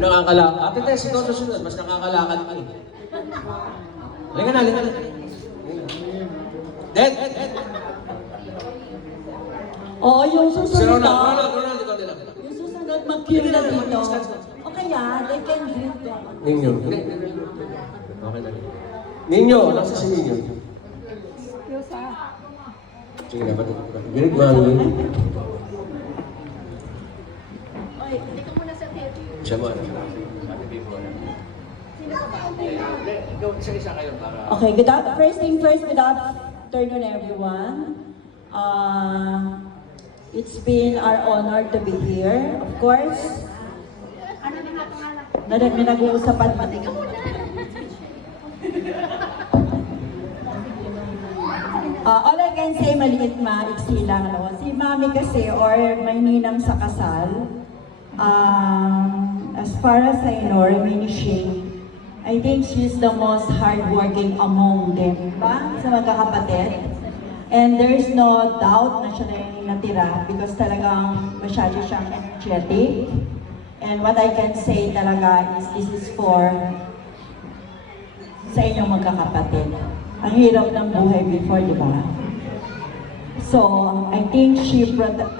Yung nakakalakad. Ate Tess, ikaw na sunod. Mas nakakalakad ka eh. Halika na, halika na. Dead! Oo, yung susunod. Ronald, ikaw nila. Yung susunod, mag-cue na dito. O kaya, they can greet them. Ninyo. Okay na. Ninyo, nasa si Ninyo. Sige na, pati. Girig mo ang Ninyo. Hindi ka muna sa theater. Siya mo. Isa-isa kayo para... Okay, first thing first, good afternoon everyone. It's been our honor to be here, of course. May nag-uusapan pati ka muna. All I can say, maliit maiksi lang. No? Si Mami kasi, or may ninang sa kasal, as far as I know, reminiscing, I think she's the most hardworking among them, ba? Sa magkakapatid. And there's no doubt na siya na yung natira because talagang masyado siyang energetic. And what I can say talaga is this is for sa inyong magkakapatid. Ang hirap ng buhay before, di ba? So, I think she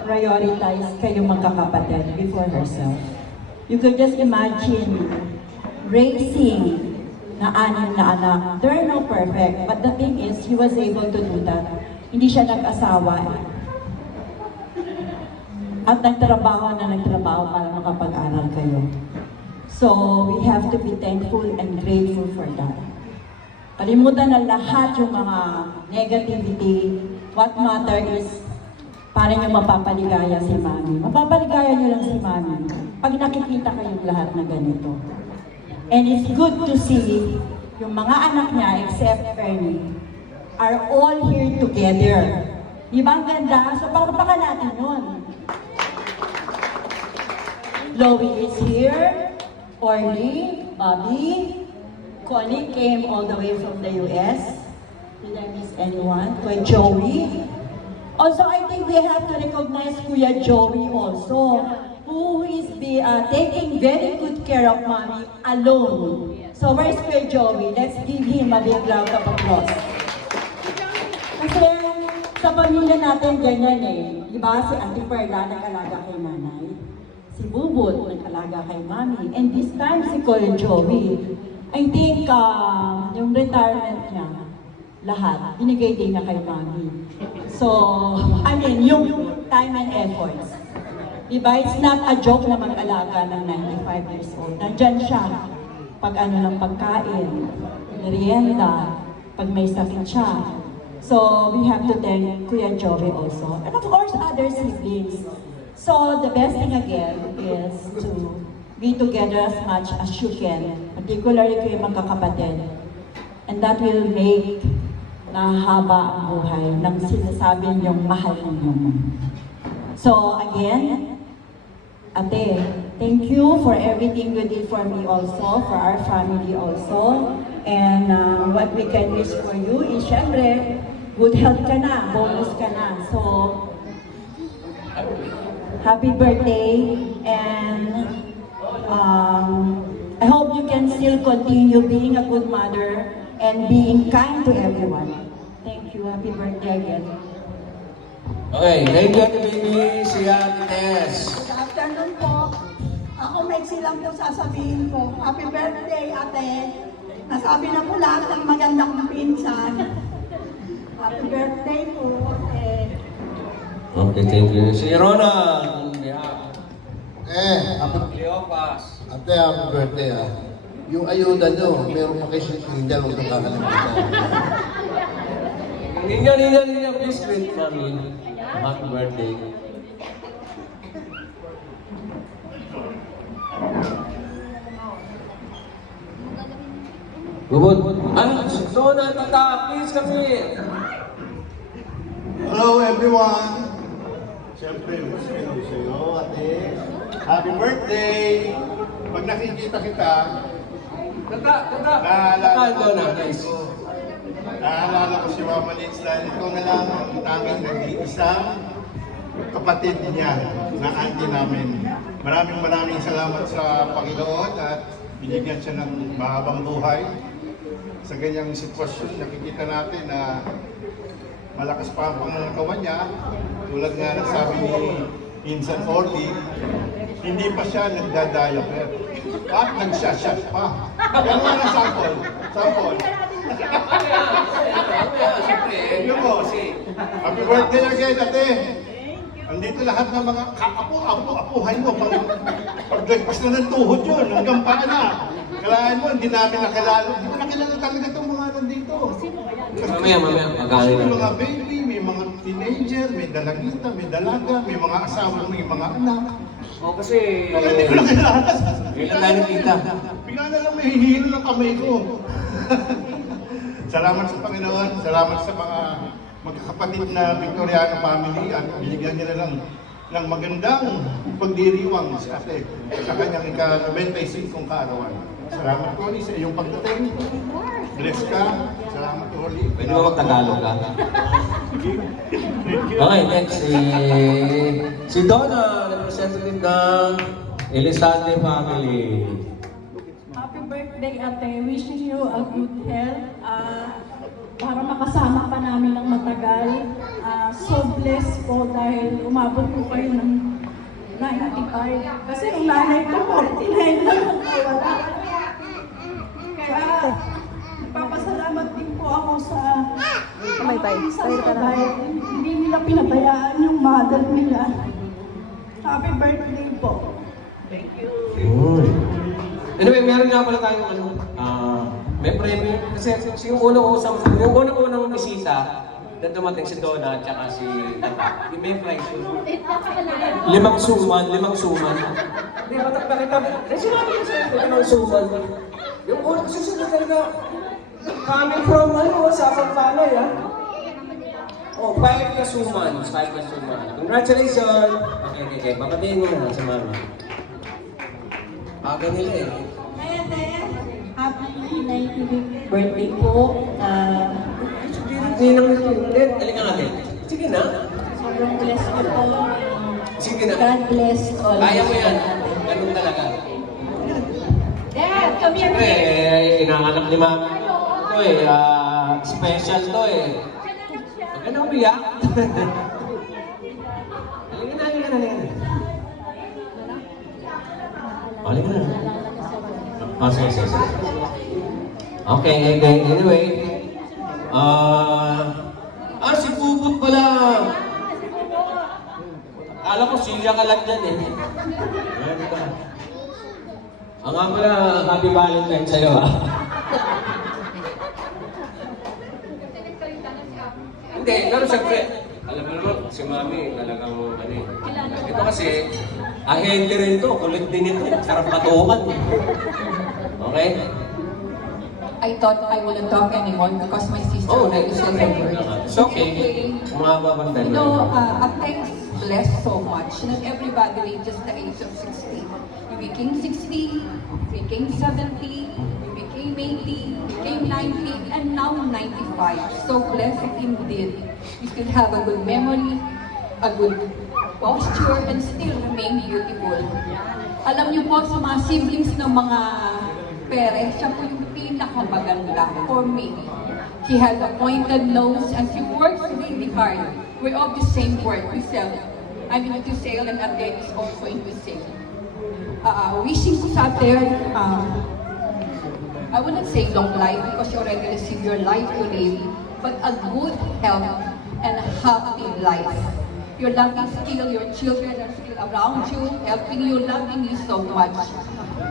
prioritized kayong magkakapatid before herself. You could just imagine raising na 6 na anak. They're not perfect, but the thing is, he was able to do that. Hindi siya nag-asawa. At nagtrabaho para makapag-aral kayo. So, we have to be thankful and grateful for that. Kalimutan na lahat yung mga negativity. What matter is, paano nyo mapapaligaya si Mami. Mapapaligaya nyo lang si Mami pag nakikita kayong lahat na ganito. And it's good to see yung mga anak niya, except Ernie, are all here together. Di ba ang ganda? So, palakpakan natin yun. Chloe is here. Orly, Bobby, Connie came all the way from the US. Did I miss anyone? Kuya Joey. Also, I think we have to recognize Kuya Joey also, who is taking very good care of Mommy alone. So, where's Kuya Joey? Let's give him a big round of applause. Kasi sa pamilya natin, ganyan eh. Di ba? Si Auntie Perla nag-alaga kay nanay. Si Bubot nag-alaga kay Mami. And this time, si Kuya Joey. I think yung retirement niya, lahat, binigay din na kay Mami. So, I mean, yung time and efforts. Diba? It's not a joke na mag-alaga ng 95 years old. Nandyan siya pag ano ng pagkain, merienda, pag may sakit siya. So, we have to thank Kuya Joey also. And of course, other siblings. So, the best thing again is to be together as much as you can, particularly kayo magkakapatid. And that will make nahaba ang buhay ng sinasabi niyong mahal ninyo. So, again, Ate, thank you for everything you did for me also, for our family also. And what we can wish for you is, syempre, good health ka na, bonus ka na. So, happy birthday, and I hope you can still continue being a good mother and being kind to everyone. Thank you. Happy birthday again. Okay, thank you, baby. Si Ate Tess. Good afternoon po. Ako may silang po sasabihin ko. Happy birthday, ate. Nasabi na po lahat ng magandang pinsan. Happy birthday po. Okay, thank you. Si Rona, on behalf. Cleopas. Ate, happy birthday ah. Yung ayuda nyo, meron pa kayo sininda, huwag kang kakalimutan. Ninyo, please greet Mami. Happy birthday. Bubot. Rona, tata, please come in. Hello everyone! Siyempre, gusto sa'yo, ate. Happy birthday! Pag nakikita kita, naalala ko si Mama Litz dahil ito na lang ang tanging nag-iisang kapatid niya na auntie namin. Maraming salamat sa Panginoon at binigyan siya ng mahabang buhay. Sa ganyang sitwasyon, nakikita natin na malakas pa ang pangangatawan niya. Tulad nga ng sabi ni Insan Orly, hindi pa siya nagda-diaper at nagsashot pa. Yan nga ang sample. Yun mo. Happy birthday again, ate. Andito lahat ng mga apuhay mo. Paglagpas na ng tuhod yun, hanggang paa na. Kailangan mo, hindi namin nakilala. Hindi mo nakilala talaga itong mga nandito. Mamaya, magkano May na. mga baby, may mga teenager, may dalagita, may dalaga, may mga asawa, may mga anak. O kasi... Kaya hindi ko nakilala. Ilan tayo nakita? Bigla na lang may hihilo ng kamay ko. Salamat sa Panginoon, salamat sa mga magkakapatid na Victoriano family at binigyan nila ng magandang pagdiriwang sa ate sa kanyang ika-25 kaarawan. Salamat po sa iyong pagdating. Bless ka. Salamat Oli. Pwede mo mag-Tagalog ka? Okay, next. Si Donna, representative ng Elisante family. Happy birthday, ate. Wishing you a good health. Para makasama pa namin ng matagal. So blessed po dahil umabot po kayo ng 95. Kasi yung nanay ko, 49 lang ang nawala. Kaya, nagpapasalamat din po ako sa dahil hindi nila pinabayaan yung mother nila. Happy birthday po. Anyway, meron nga pala tayong may premyo. Kasi yung unang bisita na dumating si Donna at saka si Tata, may prize yun. 5 suman. Hindi, bakit kasi sinabi ko sa'yo, 5 suman. Yung unang susunod talaga, coming from Sapang Palay, Oh, 5 na suman. Congratulations! Okay. Papatiin mo na sa mama. Aga nila eh. Happy 90th birthday po. Hindi nang ulit. Halika natin. Sige na. Sobrang blessed ko po. Sige na. God bless all. Kaya mo yan. Ganun talaga. Dad, come here. Siyempre, inanganak ni mama. Ito special to eh. Huwag ka na umiyak. Halika na. Halika na. Sige. Okay, anyway. Si Bubot pala. Akala ko siya ka lang dyan eh. Nga pala, happy Valentine sa'yo ha. Hindi, pero siyempre, alam mo naman, si Mami talagang ito kasi, ahente rin to, kulit din ito, sarap katukan. Okay? I thought I wouldn't talk anymore because my sister already said the word. It's okay. Umababanda You know, thanks blessed so much. Not everybody reaches the age of 60. You became 60, you became 70, you became 80, you became 90, and now 95. So blessed indeed. You still have a good memory, a good posture, and still remain beautiful. Alam niyo po, sa mga siblings ng mga parents, siya po yung pinakamaganda for me. She has a pointed nose and she works really hard. We're of the same work. We sell. I'm into sale and Ate is also into sale. Wishing ko sa ate, I wouldn't say long life because you already received your life to live, but a good health and a happy life. You're loving still, your children are still around you, helping you, loving you so much.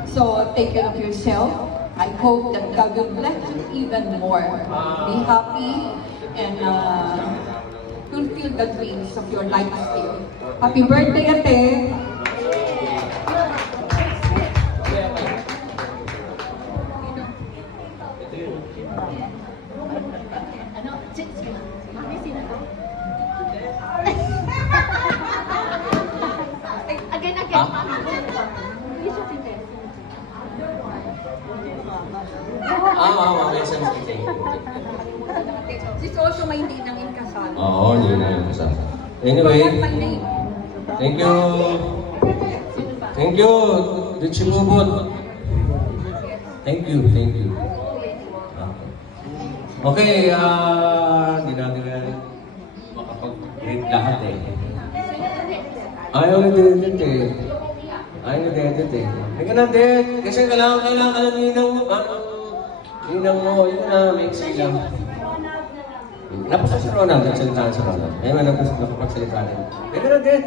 So take care of yourself. I hope that God will bless you even more. Be happy and fulfill the dreams of your life still. Happy birthday, Ate! Mami, sino to? Again, mami. Hindi siya si Tess. Okay, sensitive. She's also may hindi nang inkasal. Oo, hindi na yun. Anyway, thank you. Thank you, Richie Bubon. Thank you, thank you. Okay, hindi natin makapag-read lahat eh. Ayaw na din eh. Ayaw na din eh. Teka na din, kasi kailangan ka ng ninang mo, yun na, may exit lang. Napasa si Ronald, nagsalita si Ronald. Ayun na nakapagsalita rin. Teka na din.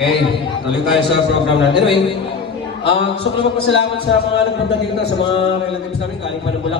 Okay, tuloy tayo sa program natin. Anyway, gusto ko lang magpasalamat sa mga nagpunta dito, sa mga relatives namin, galing pa ng Bulacan.